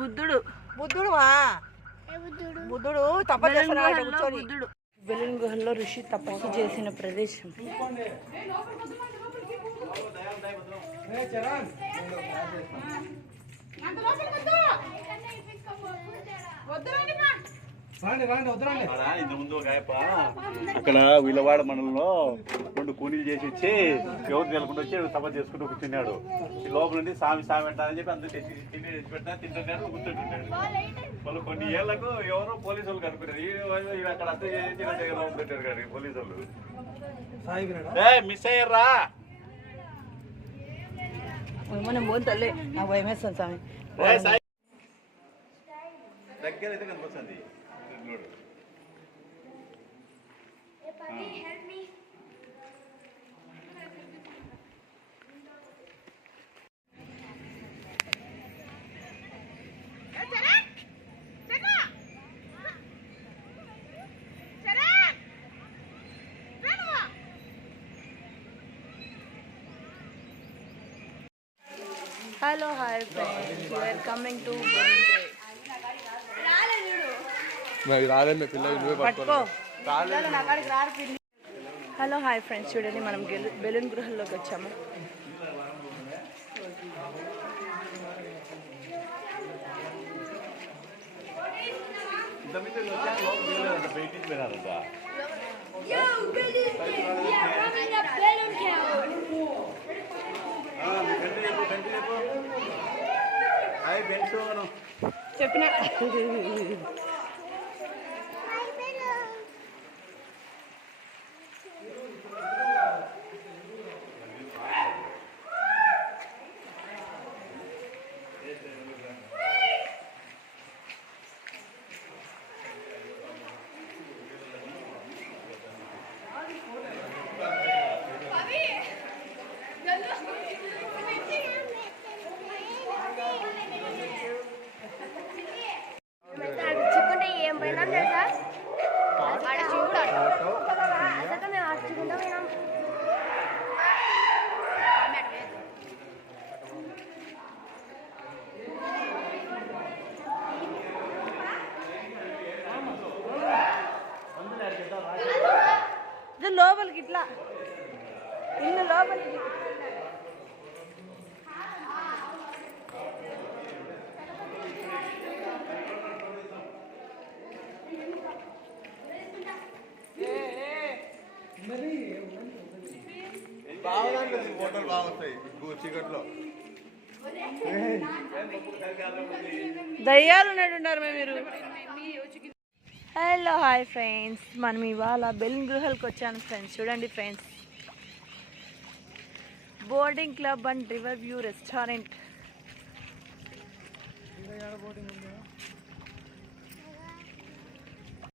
బుద్ధుడు బుద్ధుడు తపస్సు చేస్తున్నాడు కూర్చొని. బెలూన్ గుహల్లో ఋషి తపస్సు చేసిన ప్రదేశం. అక్కడ వీళ్ళవాడ మండలంలో 2 కూలీలు చేసి ఇచ్చి ఎవరు తెలకుండా వచ్చి తపస్సు చేసుకుంటూ కూర్చున్నాడు. లోపల నుండి సామి పెట్టాలని చెప్పి అందరూ తెచ్చి పెట్టినా తింటున్నాడు, కూర్చుంటున్నాడు. వాళ్ళు కొన్ని ఏళ్లకు ఎవరో పోలీసు వాళ్ళు కనుక్కున్నారు. అక్కడ అంతా పెట్టారు కానీ పోలీసు వాళ్ళు మిస్ అయ్యారా. మనం పోతలే నాకు భయం వేస్తాను స్వామి. దగ్గర అయితే కనిపిస్తుంది. Hello hi friends, we are coming to hello hi friends, చూడండి మనం బెలూన్ గృహంలోకి వచ్చాము. చెప్పిన లోపలికి ఇట్లా ఇల్లు లోపలికి దయ్యాలు ఉన్నట్టున్నారు మీరు. హలో హాయ్ ఫ్రెండ్స్, మనం ఇవాళ బెలూన్ గృహాలకు వచ్చాను ఫ్రెండ్స్. చూడండి friends, boarding club and river view restaurant.